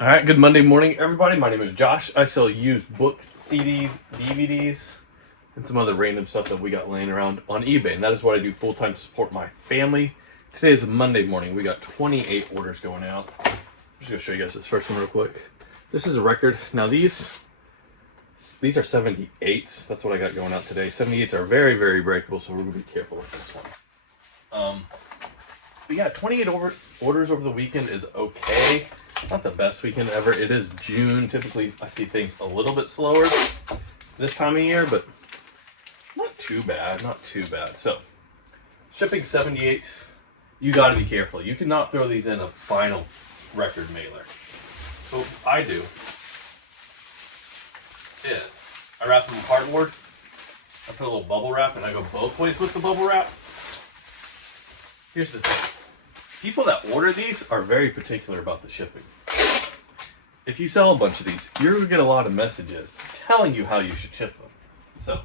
All right, good Monday morning, everybody. My name is Josh. I sell used books, CDs, DVDs, and some other random stuff that we got laying around on eBay. And that is what I do full-time to support my family. Today is Monday morning. We got 28 orders going out. I'm just going to show you guys this first one real quick. This is a record. Now these are 78s. That's what I got going out today. 78s are very, very breakable, so we're going to be careful with this one. But yeah, 28 orders over the weekend is okay. Not the best weekend ever. It is June. Typically, I see things a little bit slower this time of year, but not too bad. Not too bad. So, shipping 78s, you got to be careful. You cannot throw these in a vinyl record mailer. So, what I do is I wrap them in cardboard. I put a little bubble wrap, and I go both ways with the bubble wrap. Here's the thing. People that order these are very particular about the shipping. If you sell a bunch of these, you're going to get a lot of messages telling you how you should ship them. So,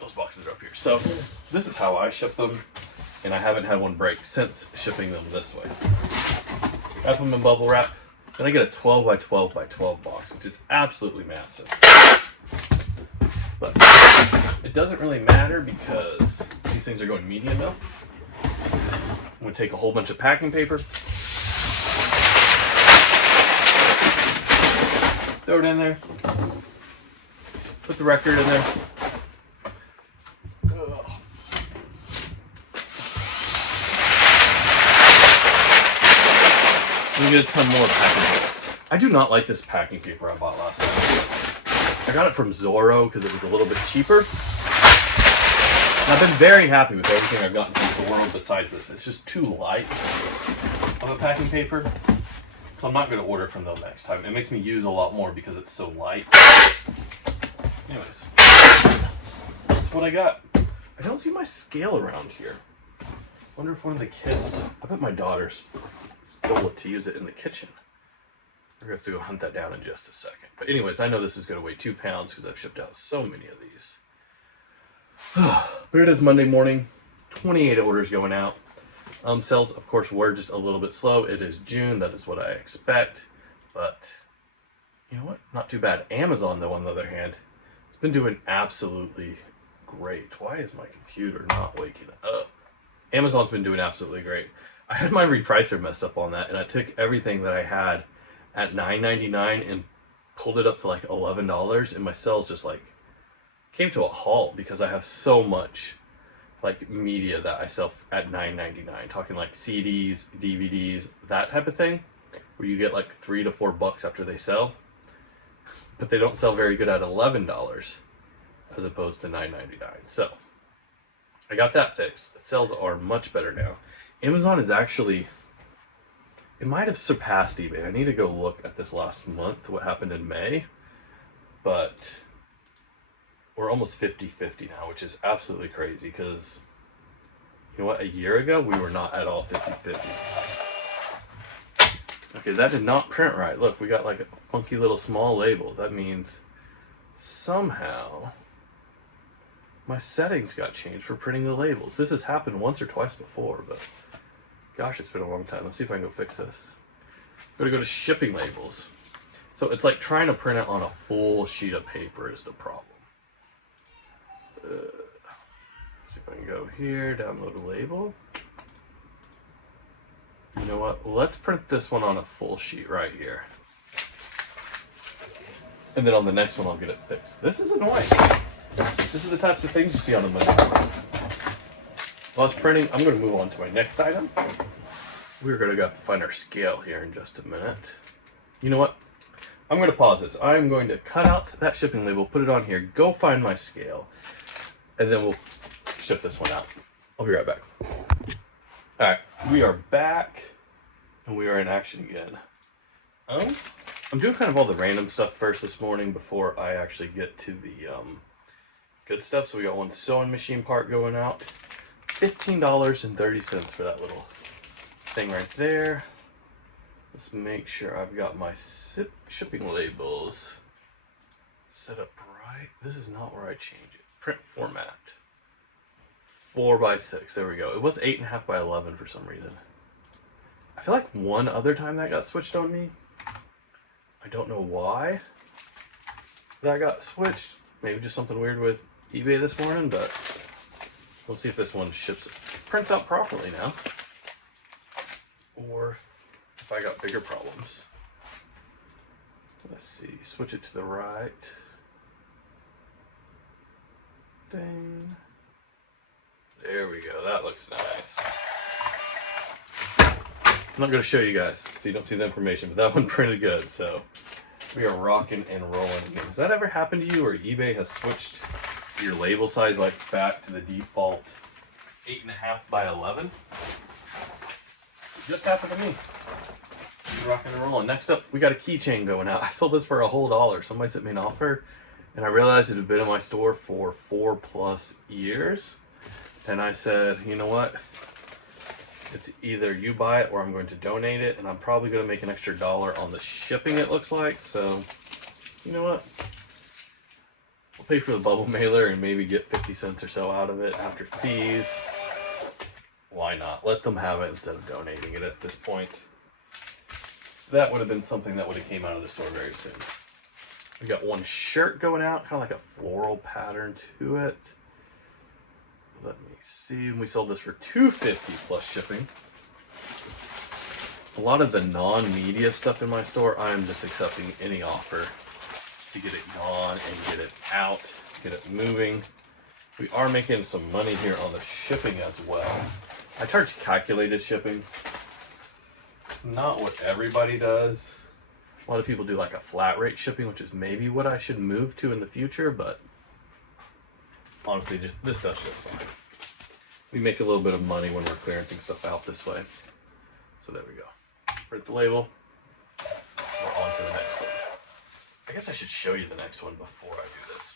those boxes are up here. So, this is how I ship them, and I haven't had one break since shipping them this way. Wrap them in bubble wrap, then I get a 12 by 12 by 12 box, which is absolutely massive. But it doesn't really matter because these things are going medium milk. I'm going to take a whole bunch of packing paper, throw it in there, put the record in there. We get a ton more packing paper. I do not like this packing paper I bought last time. I got it from Zorro because it was a little bit cheaper. I've been very happy with everything I've gotten from Zorro besides this. It's just too light of a packing paper, so I'm not going to order from them next time. It makes me use a lot more because it's so light. Anyways, that's what I got. I don't see my scale around here. Wonder if one of the kids, I bet my daughters stole it to use it in the kitchen. We're going to have to go hunt that down in just a second. But anyways, I know this is going to weigh 2 pounds because I've shipped out so many of these. But it is Monday morning, 28 orders going out. Sales, of course, were just a little bit slow. It is June, that is what I expect. But, you know what? Not too bad. Amazon, though, on the other hand, has been doing absolutely great. Why is my computer not waking up? Amazon's been doing absolutely great. I had my repricer messed up on that, and I took everything that I had at $9.99 and pulled it up to like $11, and my sales just like came to a halt because I have so much like media that I sell at $9.99, talking like CDs, DVDs, that type of thing, where you get like $3 to $4 after they sell, but they don't sell very good at $11 as opposed to $9.99. So I got that fixed. Sales are much better now. Amazon is actually, it might have surpassed eBay. I need to go look at this last month, what happened in May, but we're almost 50-50 now, which is absolutely crazy because, you know what, a year ago, we were not at all 50-50. Okay, that did not print right. Look, we got like a funky little small label. That means somehow my settings got changed for printing the labels. This has happened once or twice before, but gosh, it's been a long time. Let's see if I can go fix this. I'm gonna go to shipping labels. So it's like trying to print it on a full sheet of paper is the problem. See if I can go here, download a label. You know what? Let's print this one on a full sheet right here. And then on the next one, I'll get it fixed. This is annoying. This is the types of things you see on the Monday. While it's printing, I'm going to move on to my next item. We're going to have to find our scale here in just a minute. You know what? I'm going to pause this. I'm going to cut out that shipping label, put it on here, go find my scale, and then we'll ship this one out. I'll be right back. Alright, we are back, and we are in action again. I'm doing kind of all the random stuff first this morning before I actually get to the good stuff. So we got one sewing machine part going out. $15.30 for that little thing right there. Let's make sure I've got my shipping labels set up right. This is not where I change it. Print format. 4 by 6. There we go. It was 8.5 by 11 for some reason. I feel like one other time that got switched on me. I don't know why that got switched. Maybe just something weird with eBay this morning, but we'll see if this one prints out properly now, or if I got bigger problems. Let's see, switch it to the right thing. There we go, that looks nice. I'm not going to show you guys so you don't see the information, but that one printed good, so we are rocking and rolling again. Has that ever happened to you where eBay has switched your label size like back to the default 8.5 by 11? It just happened to me. Rocking and rolling. Next up, we got a keychain going out. I sold this for a whole $1. Somebody sent me an offer, and I realized it had been in my store for 4+ years. And I said, you know what? It's either you buy it or I'm going to donate it, and I'm probably going to make an extra $1 on the shipping, it looks like. So, you know what? I'll pay for the bubble mailer and maybe get 50 cents or so out of it after fees. Why not? Let them have it instead of donating it at this point. So that would have been something that would have came out of the store very soon. We got one shirt going out, kind of like a floral pattern to it. Let me see. We sold this for $2.50 plus shipping. A lot of the non-media stuff in my store, I am just accepting any offer to get it gone and get it out, get it moving. We are making some money here on the shipping as well. I charge calculated shipping. Not what everybody does. A lot of people do like a flat rate shipping, which is maybe what I should move to in the future, but honestly, this does just fine. We make a little bit of money when we're clearancing stuff out this way. So there we go. Print the label. We're on to the next one. I guess I should show you the next one before I do this.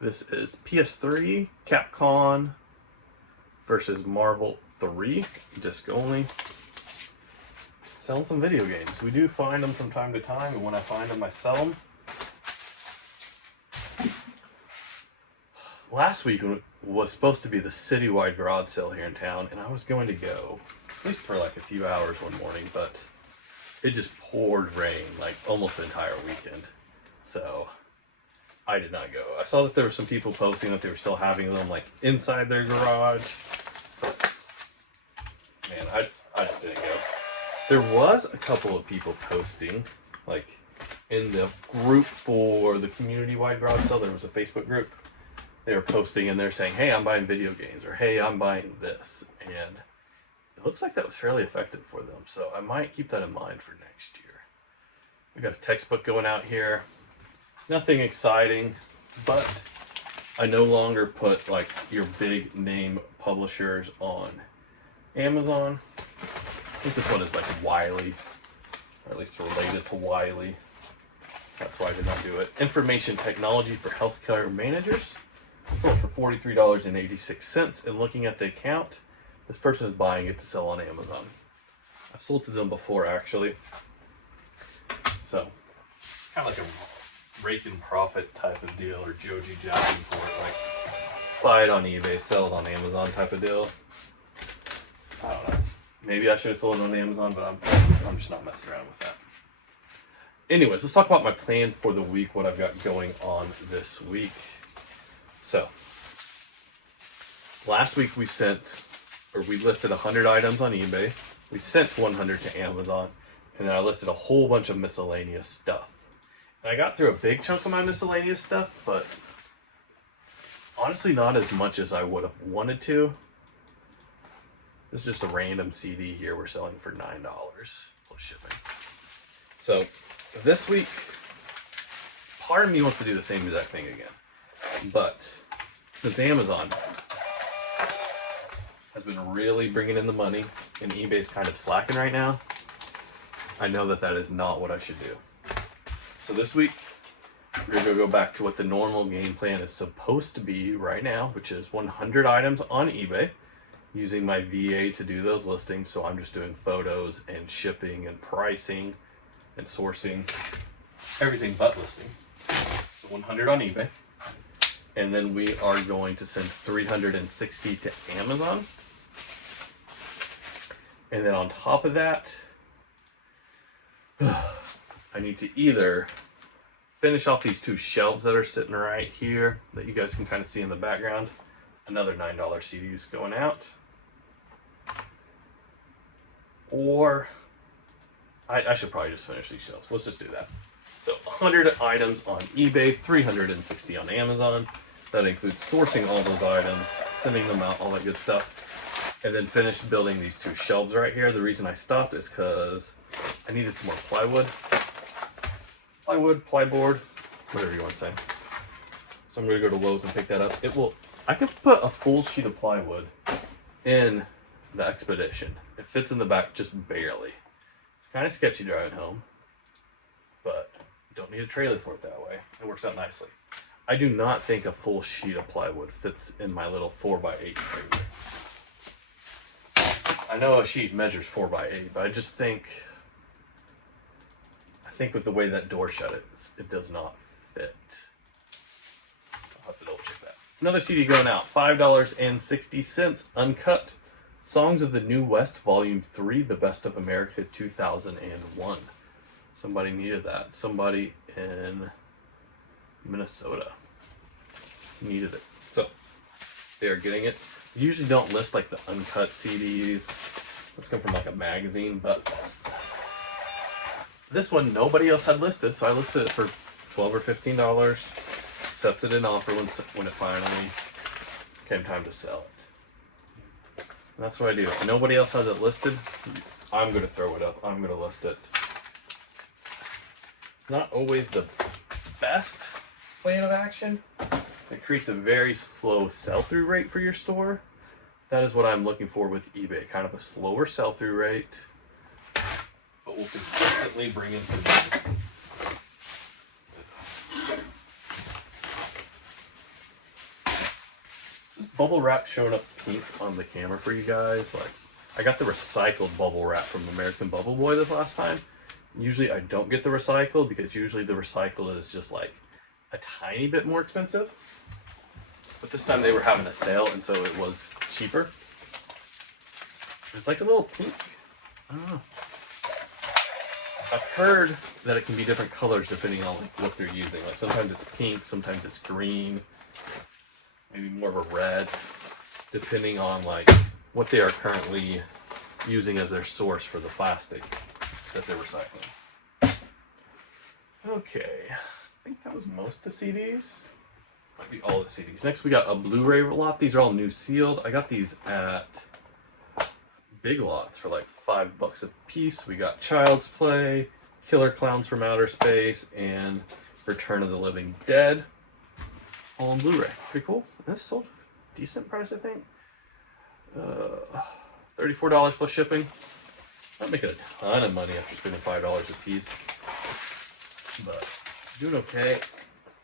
This is PS3 Capcom versus Marvel 3, disc only. Selling some video games. We do find them from time to time, and when I find them, I sell them. Last week was supposed to be the citywide garage sale here in town, and I was going to go, at least for like a few hours one morning, but it just poured rain like almost the entire weekend. So I did not go. I saw that there were some people posting that they were still having them like inside their garage. But, man, I just didn't go. There was a couple of people posting, like in the group for the community-wide garage sale. There was a Facebook group. They were posting and they're saying, hey, I'm buying video games, or hey, I'm buying this. And it looks like that was fairly effective for them. So I might keep that in mind for next year. We got a textbook going out here. Nothing exciting, but I no longer put like your big name publishers on Amazon. I think this one is like Wiley, or at least related to Wiley. That's why I did not do it. Information technology for healthcare managers. Sold for $43.86. And looking at the account, this person is buying it to sell on Amazon. I've sold to them before, actually. So, kind of like a rake and profit type of deal, or Joji jacking for it, like buy it on eBay, sell it on Amazon type of deal. I don't know. Maybe I should have sold it on Amazon, but I'm just not messing around with that. Anyways, let's talk about my plan for the week, what I've got going on this week. So, last week we listed 100 items on eBay. We sent 100 to Amazon, and then I listed a whole bunch of miscellaneous stuff. And I got through a big chunk of my miscellaneous stuff, but honestly not as much as I would have wanted to. This is just a random CD here we're selling for $9 plus shipping. So, this week, part of me wants to do the same exact thing again. But since Amazon has been really bringing in the money and eBay's kind of slacking right now, I know that that is not what I should do. So this week, we're going to go back to what the normal game plan is supposed to be right now, which is 100 items on eBay, using my VA to do those listings. So I'm just doing photos and shipping and pricing and sourcing, everything but listing. So 100 on eBay. And then we are going to send 360 to Amazon. And then on top of that, I need to either finish off these 2 shelves that are sitting right here that you guys can kind of see in the background. Another $9 CDs going out. Or I should probably just finish these shelves. Let's just do that. So 100 items on eBay, 360 on Amazon. That includes sourcing all those items, sending them out, all that good stuff. And then finish building these 2 shelves right here. The reason I stopped is because I needed some more plywood. Plyboard, whatever you want to say. So I'm going to go to Lowe's and pick that up. I can put a full sheet of plywood in the Expedition. It fits in the back just barely. It's kind of sketchy driving home, but you don't need a trailer for it that way. It works out nicely. I do not think a full sheet of plywood fits in my little 4x8 trailer. I know a sheet measures 4x8, but I think with the way that door shut, it does not fit. I'll have to double check that. Another CD going out, $5.60, uncut. Songs of the New West, Volume 3, The Best of America 2001. Somebody needed that. Somebody in Minnesota needed it. So, they are getting it. They usually don't list like the uncut CDs. This come from like a magazine, but this one nobody else had listed, so I listed it for $12 or $15. Accepted an offer when it finally came time to sell it. And that's what I do. If nobody else has it listed, I'm going to throw it up. I'm going to list it. It's not always the best plan of action. It creates a very slow sell-through rate for your store. That is what I'm looking for with eBay. Kind of a slower sell-through rate, but will consistently bring in some money. This bubble wrap showing up pink on the camera for you guys. Like, I got the recycled bubble wrap from American Bubble Boy this last time. Usually I don't get the recycled because usually the recycled is just like a tiny bit more expensive. But this time they were having a sale and so it was cheaper. It's like a little pink. I don't know. I've heard that it can be different colors depending on like what they're using. Like sometimes it's pink, sometimes it's green. Maybe more of a red, depending on like what they are currently using as their source for the plastic that they're recycling. Okay, I think that was most of the CDs. Might be all the CDs. Next we got a Blu-ray lot. These are all new sealed. I got these at Big Lots for like $5 a piece. We got Child's Play, Killer Clowns from Outer Space, and Return of the Living Dead. All on Blu-ray. Pretty cool. This sold decent price, I think. $34 plus shipping. Not making a ton of money after spending $5 a piece, but doing okay.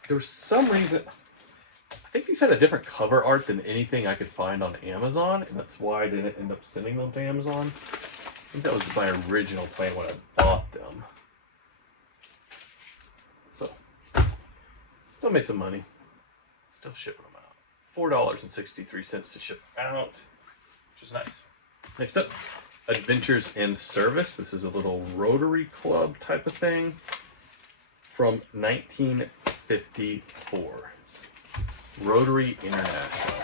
There was some reason, I think these had a different cover art than anything I could find on Amazon, and that's why I didn't end up sending them to Amazon. I think that was my original plan when I bought them. So, still made some money. Still shipping them out. $4.63 to ship out, which is nice. Next up, Adventures in Service. This is a little Rotary Club type of thing from 1954. Rotary International.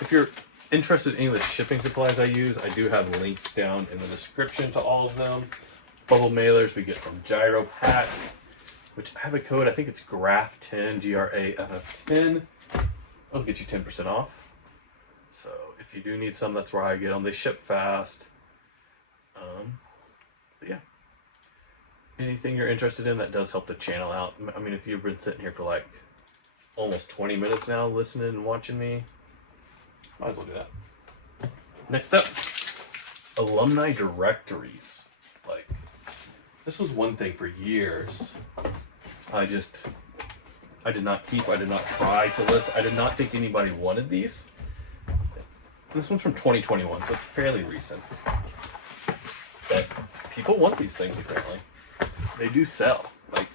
If you're interested in any of the shipping supplies I use, I do have links down in the description to all of them. Bubble mailers we get from Gyro Pack, which I have a code, I think it's GRAFF10, GRAFF10. It'll get you 10% off. So if you do need some, that's where I get them. They ship fast. But yeah. Anything you're interested in that does help the channel out. I mean, if you've been sitting here for like almost 20 minutes now listening and watching me, might as well do that. Next up, alumni directories. Like, this was one thing for years. I did not keep, I did not try to list. I did not think anybody wanted these. This one's from 2021, so it's fairly recent. But people want these things apparently. They do sell. Like,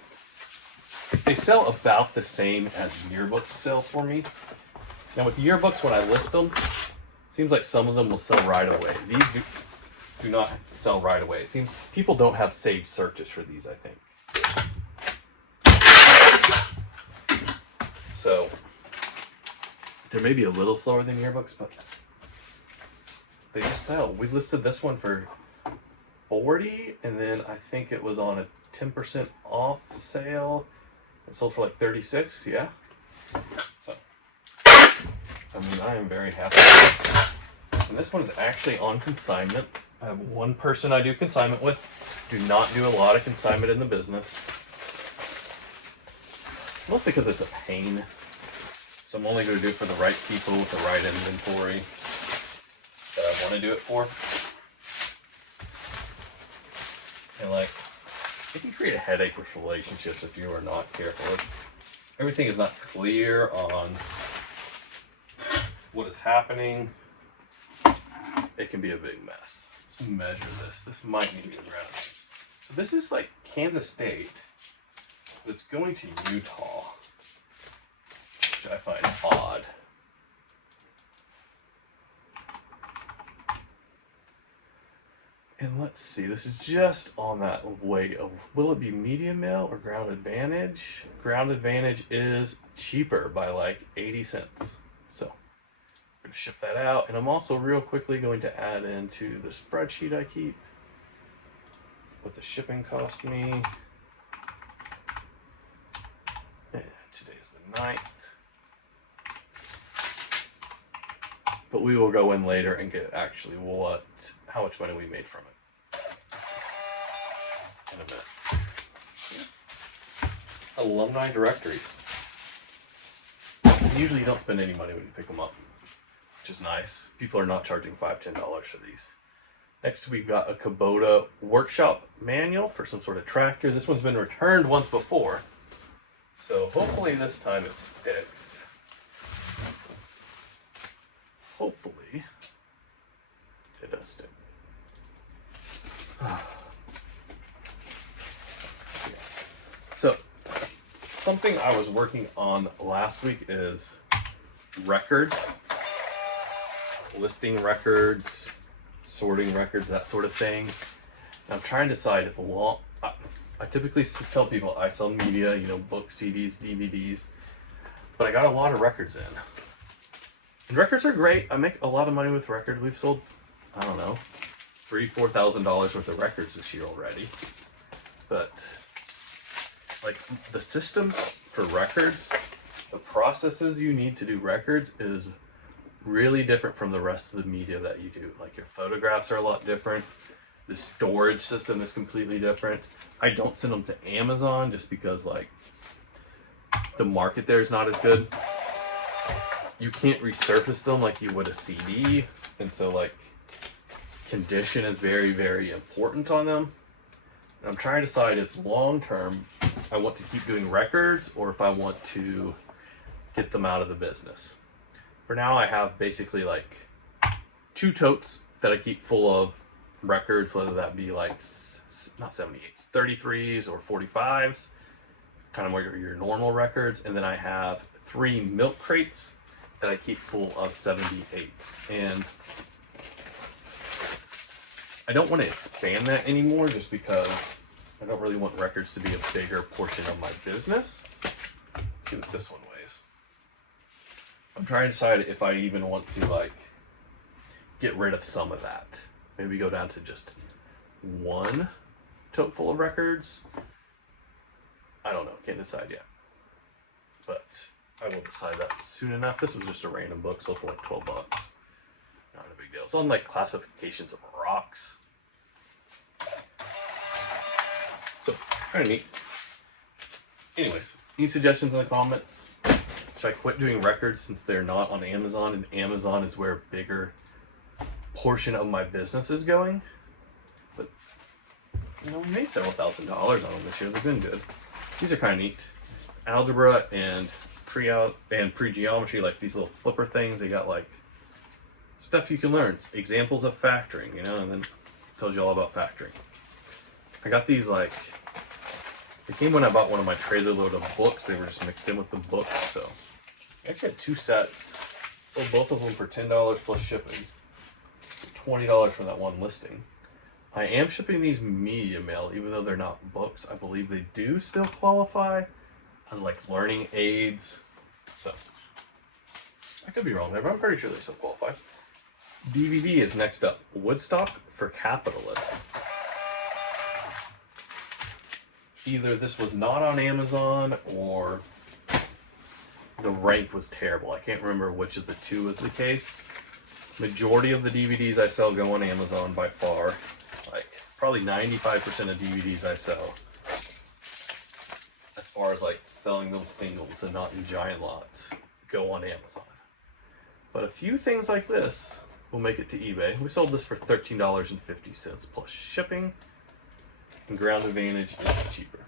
they sell about the same as yearbooks sell for me. Now with yearbooks, when I list them, seems like some of them will sell right away. These do not sell right away. It seems people don't have saved searches for these, I think. So they may be a little slower than yearbooks, but they just sell. We listed this one for $40, and then I think it was on a 10% off sale. It sold for like $36, yeah. So, I mean, I am very happy. And this one is actually on consignment. I have one person I do consignment with. Do not do a lot of consignment in the business. Mostly because it's a pain. So I'm only going to do it for the right people with the right inventory that I want to do it for. And like, it can create a headache with relationships if you are not careful. If everything is not clear on what is happening, it can be a big mess. Let's measure this. This might need to be around. So this is like Kansas State, but it's going to Utah, which I find odd. And let's see, this is just on that weight of, will it be medium mail or ground advantage? Ground advantage is cheaper by like 80 cents. So I'm going to ship that out. And I'm also real quickly going to add into the spreadsheet I keep what the shipping cost me. And today is the 9th. But we will go in later and get actually how much money we made from it in a minute. Yeah. Alumni directories. Usually you don't spend any money when you pick them up, which is nice. People are not charging $5, $10 for these. Next we've got a Kubota workshop manual for some sort of tractor. This one's been returned once before, so hopefully this time it sticks. Hopefully it does stick. So something I was working on last week is records, listing records, sorting records, that sort of thing. And I'm trying to decide if I typically tell people I sell media, books, CDs, DVDs, but I got a lot of records in. And records are great. I make a lot of money with records. We've sold, I don't know, $3,000-$4,000 worth of records this year already. But like the systems for records, the processes you need to do records is really different from the rest of the media that you do. Like your photographs are a lot different. The storage system is completely different. I don't send them to Amazon just because like the market there is not as good. You can't resurface them like you would a CD, and so like condition is very, very important on them. And I'm trying to decide if long term I want to keep doing records or if I want to get them out of the business. For now I have basically like 2 totes that I keep full of records, whether that be like not 78s, 33s or 45s, kind of more your normal records, and then I have 3 milk crates that I keep full of 78s. And I don't want to expand that anymore just because I don't really want records to be a bigger portion of my business. Let's see what this one weighs. I'm trying to decide if I even want to like get rid of some of that. Maybe go down to just 1 tote full of records. I don't know, can't decide yet. But I will decide that soon enough. This was just a random book, sold for like $12. Not a big deal. It's on like classifications of rocks. So, kind of neat. Anyways, any suggestions in the comments? Should I quit doing records since they're not on Amazon, and Amazon is where a bigger portion of my business is going? But, we made several $1,000s on them this year. They've been good. These are kind of neat. Algebra and pre-geometry, like these little flipper things. They got like stuff you can learn, examples of factoring, and then it tells you all about factoring. I got these like, they came when I bought one of my trailer load of books. They were just mixed in with the books. So I actually had 2 sets. Sold both of them for $10 plus shipping. $20 for that one listing. I am shipping these media mail, even though they're not books. I believe they do still qualify as like learning aids. So I could be wrong there, but I'm pretty sure they still qualify. DVD is next up. Woodstock for Capitalists. Either this was not on Amazon or the rank was terrible. I can't remember which of the two was the case. Majority of the DVDs I sell go on Amazon by far. Like probably 95% of DVDs I sell, as far as like selling those singles and not in giant lots, go on Amazon. But a few things like this will make it to eBay. We sold this for $13.50 plus shipping, and Ground Advantage is cheaper.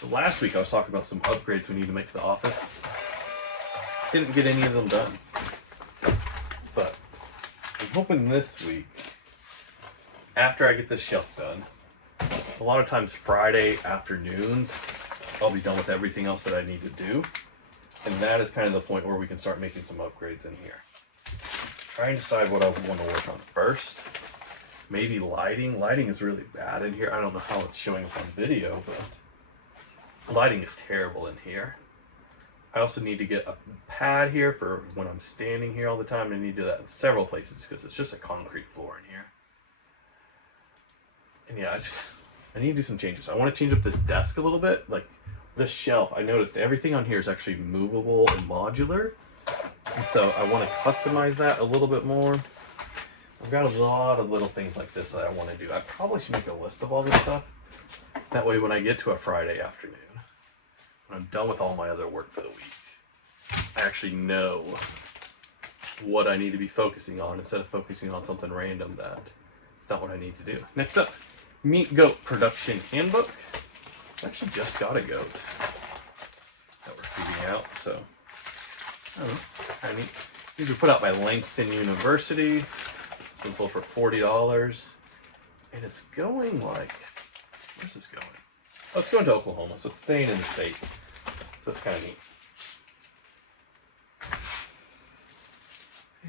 So last week I was talking about some upgrades we need to make to the office. Didn't get any of them done. But I'm hoping this week, after I get this shelf done, a lot of times Friday afternoons, I'll be done with everything else that I need to do. And that is kind of the point where we can start making some upgrades in here. Trying to decide what I want to work on first. Maybe lighting. Lighting is really bad in here. I don't know how it's showing up on video, but lighting is terrible in here. I also need to get a pad here for when I'm standing here all the time. I need to do that in several places because it's just a concrete floor in here. And yeah, I need to do some changes. I want to change up this desk a little bit. Like this shelf, I noticed everything on here is actually movable and modular. And so I want to customize that a little bit more. I've got a lot of little things like this that I want to do. I probably should make a list of all this stuff. That way when I get to a Friday afternoon, when I'm done with all my other work for the week, I actually know what I need to be focusing on instead of focusing on something random that it's not what I need to do. Next up, Meat Goat Production Handbook. I actually just got a goat that we're feeding out, so I don't know, kind of neat. These were put out by Langston University. This one sold for $40, and it's going like, where's this going? Oh, it's going to Oklahoma, so it's staying in the state. So it's kind of neat.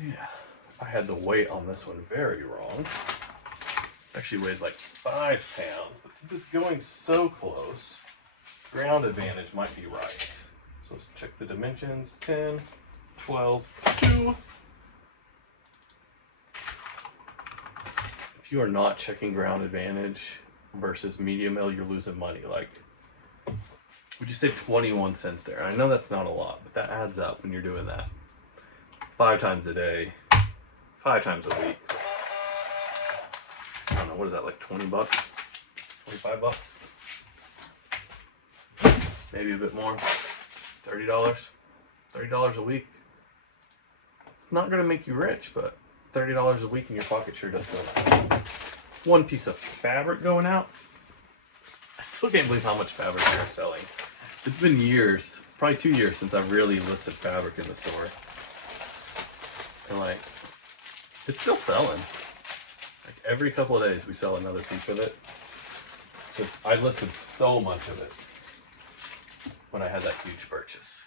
Yeah, I had the weight on this one very wrong. It actually weighs like 5 pounds, but since it's going so close, Ground Advantage might be right. So let's check the dimensions, 10, 12, 2. If you are not checking Ground Advantage versus Media Mail, you're losing money. Like, we just saved 21 cents there. I know that's not a lot, but that adds up when you're doing that 5 times a day, 5 times a week. I don't know, what is that, like 20 bucks? 25 bucks? Maybe a bit more. $30? $30 a week. It's not gonna make you rich, but $30 a week in your pocket sure does feel nice. One piece of fabric going out. I still can't believe how much fabric they're selling. It's been years, probably 2 years since I've really listed fabric in the store. And like, it's still selling. Like every couple of days we sell another piece of it. Just, I listed so much of it when I had that huge purchase.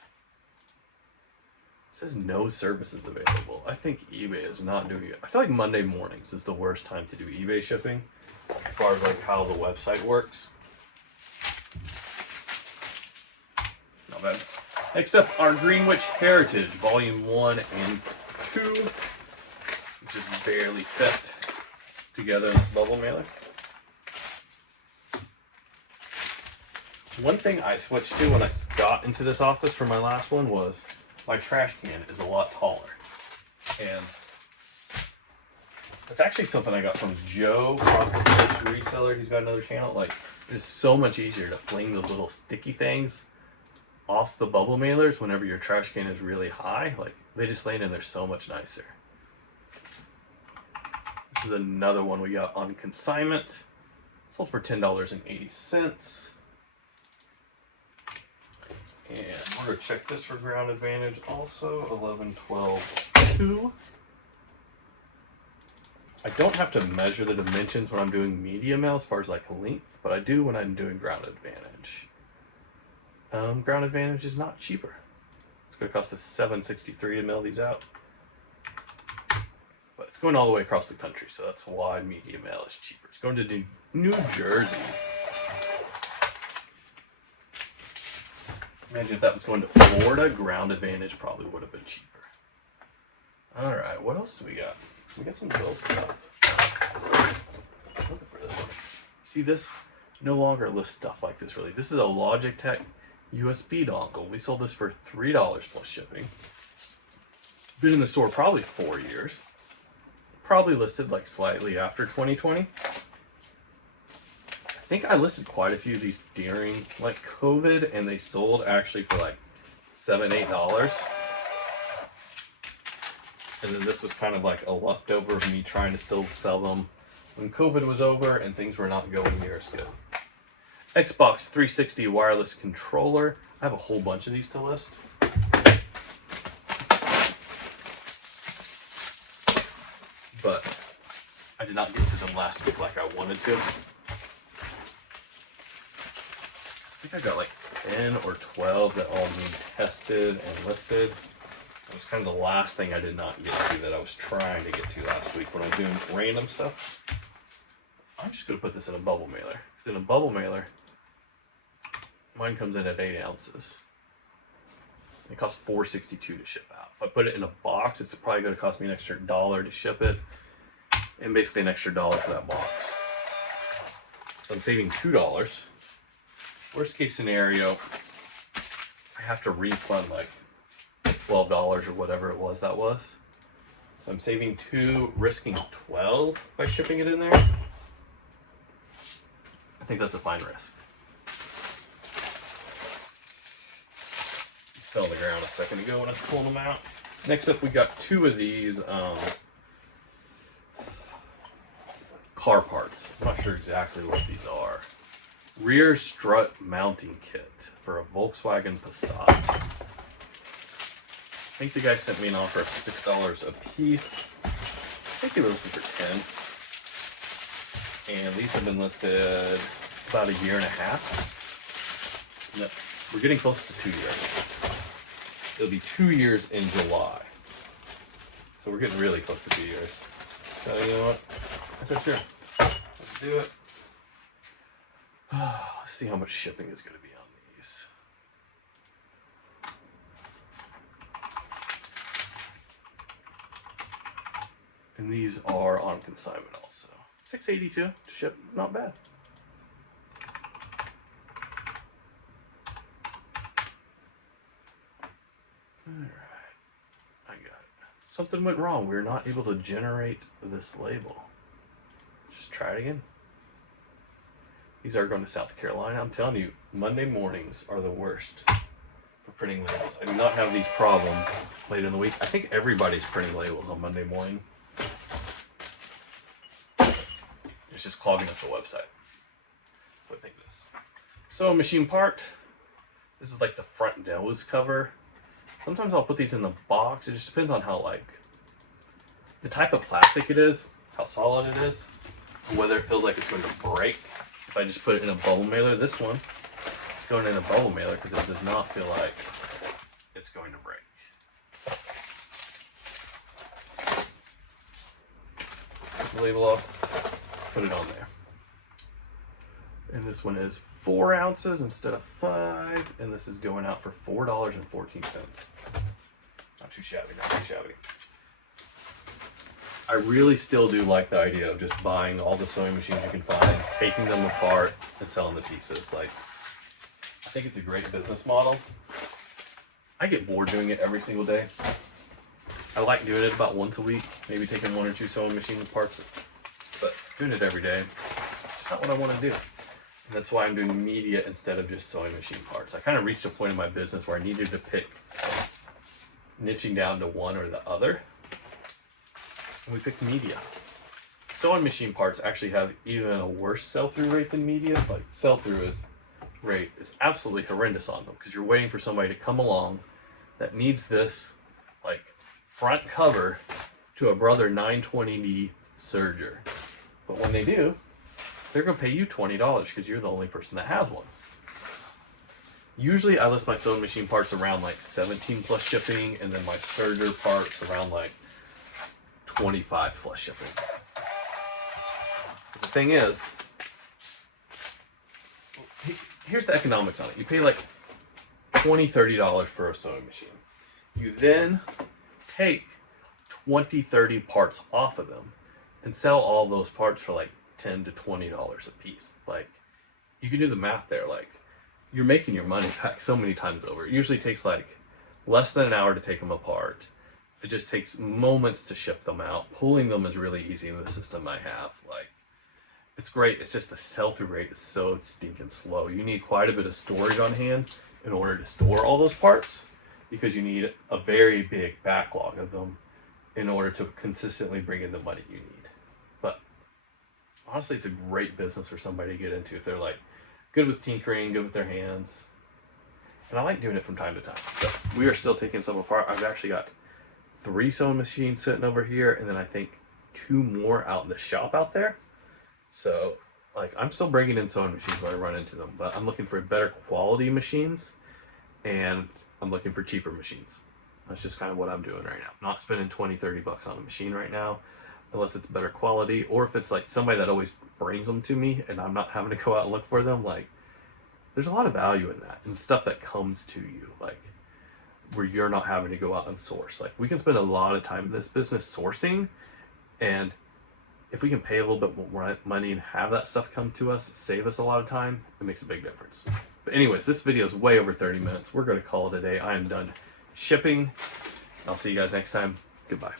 It says no services available. I think eBay is not doing it. I feel like Monday mornings is the worst time to do eBay shipping as far as like how the website works. Not bad. Next up, our Greenwich Heritage Volume 1 and 2. Just barely fit together in this bubble mailer. One thing I switched to when I got into this office for my last one was my trash can is a lot taller. And that's actually something I got from Joe, reseller. He's got another channel. Like, it's so much easier to fling those little sticky things off the bubble mailers whenever your trash can is really high. Like, they just land in there so much nicer. This is another one we got on consignment. Sold for $10.80. And we're going to check this for Ground Advantage also, 11, 12, 2. I don't have to measure the dimensions when I'm doing media mail as far as like length, but I do when I'm doing Ground Advantage. Ground Advantage is not cheaper. It's going to cost us $7.63 to mail these out. But it's going all the way across the country, so that's why media mail is cheaper. It's going to New Jersey. Imagine if that was going to Florida, Ground Advantage probably would have been cheaper. Alright, what else do we got? We got some bill stuff. Looking for this one. See this? No longer lists stuff like this really. This is a Logitech USB dongle. We sold this for $3 plus shipping. Been in the store probably 4 years. Probably listed like slightly after 2020. I think I listed quite a few of these during like COVID, and they sold actually for like $7, $8. And then this was kind of like a leftover of me trying to still sell them when COVID was over and things were not going near as good. Xbox 360 wireless controller. I have a whole bunch of these to list. But I did not get to them last week like I wanted to. I think I got like 10 or 12 that all need tested and listed. It was kind of the last thing I did not get to that I was trying to get to last week when I was doing random stuff. I'm just going to put this in a bubble mailer. Because in a bubble mailer, mine comes in at 8 ounces. It costs $4.62 to ship out. If I put it in a box, it's probably going to cost me an extra $1 to ship it. And basically an extra $1 for that box. So I'm saving $2. Worst case scenario, I have to refund like $12 or whatever it was that was. So I'm saving $2, risking $12 by shipping it in there. I think that's a fine risk. These fell on the ground a second ago when I was pulling them out. Next up, we got 2 of these car parts. I'm not sure exactly what these are. Rear strut mounting kit for a Volkswagen Passat. I think the guy sent me an offer of $6 a piece. I think they were listed for $10. And these have been listed about a year and a half. No, we're getting close to 2 years. It'll be 2 years in July. So we're getting really close to 2 years. So you know what? I said sure. Let's do it. Let's see how much shipping is going to be on these. And these are on consignment also. $6.82 to ship, not bad. Alright, I got it. Something went wrong. We were not able to generate this label. Just try it again. These are going to South Carolina. I'm telling you, Monday mornings are the worst for printing labels. I do not have these problems late in the week. I think everybody's printing labels on Monday morning. It's just clogging up the website. What I think this. Sewing machine part. This is like the front nose cover. Sometimes I'll put these in the box. It just depends on how, like, the type of plastic it is, how solid it is, whether it feels like it's going to break. If I just put it in a bubble mailer, this one, it's going in a bubble mailer because it does not feel like it's going to break. Take the label off, put it on there. And this one is 4 ounces instead of 5, and this is going out for $4.14. Not too shabby, not too shabby. I really still do like the idea of just buying all the sewing machines you can find, taking them apart, and selling the pieces. Like, I think it's a great business model. I get bored doing it every single day. I like doing it about once a week, maybe taking 1 or 2 sewing machine parts, but doing it every day, it's not what I want to do. And that's why I'm doing media instead of just sewing machine parts. I kind of reached a point in my business where I needed to pick niching down to one or the other. And we picked media. Sewing machine parts actually have even a worse sell-through rate than media. Like, sell-through rate is absolutely horrendous on them because you're waiting for somebody to come along that needs this, like, front cover to a Brother 920D serger. But when they do, they're going to pay you $20 because you're the only person that has one. Usually I list my sewing machine parts around like 17 plus shipping, and then my serger parts around like 25 plus shipping. But the thing is, here's the economics on it. You pay like $20, $30 for a sewing machine. You then take 20, 30 parts off of them and sell all those parts for like $10 to $20 a piece. Like, you can do the math there. Like, you're making your money back so many times over. It usually takes like less than an hour to take them apart. It just takes moments to ship them out. Pulling them is really easy in the system I have. Like, it's great. It's just the sell-through rate is so stinking slow. You need quite a bit of storage on hand in order to store all those parts, because you need a very big backlog of them in order to consistently bring in the money you need. But honestly, it's a great business for somebody to get into if they're like good with tinkering, good with their hands. And I like doing it from time to time. So we are still taking some apart. I've actually got 3 sewing machines sitting over here, and then I think 2 more out in the shop out there. So like, I'm still bringing in sewing machines when I run into them, but I'm looking for better quality machines, and I'm looking for cheaper machines. That's just kind of what I'm doing right now. Not spending 20, 30 bucks on a machine right now, unless it's better quality, or if it's like somebody that always brings them to me and I'm not having to go out and look for them. Like, there's a lot of value in that, and stuff that comes to you, like where you're not having to go out and source. Like, we can spend a lot of time in this business sourcing, and if we can pay a little bit more money and have that stuff come to us, save us a lot of time, it makes a big difference. But anyways, this video is way over 30 minutes. We're going to call it a day. I am done shipping. I'll see you guys next time. Goodbye.